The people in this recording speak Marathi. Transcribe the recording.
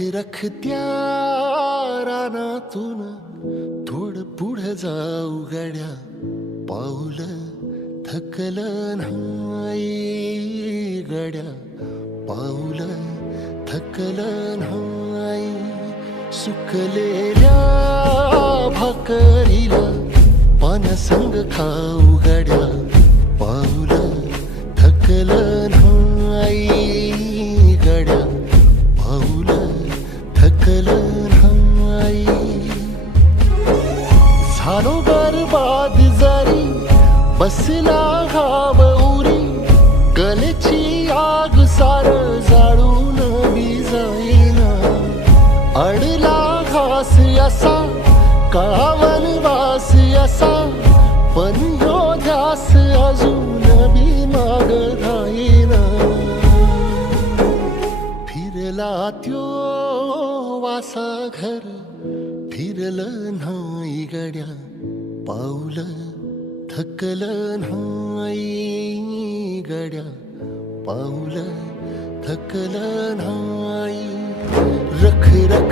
रखरखत्या रानातून थोडं पुढं जाऊ गड्या, पाऊल थकलं नाही गड्या, पाऊल थकलं नाही. सुकलेल्या भाकरीला पानसंग खाऊ गड्या, पाऊल थकलं नाही गड्या, पाऊल थकलं नाही. झालो बरबाद जरी बसला घाव उरी, गलेची आग सार जाळून बी जाईना. अडला घास असा काळा वनवास असा, पण ह्यो ध्यास अजून बी माग राहीना. फिरला त्यो वासा घर, फिरलं नाही गड्या, पाऊल थकलं नाही गड्या, पाऊल थकलं नाही. रखरख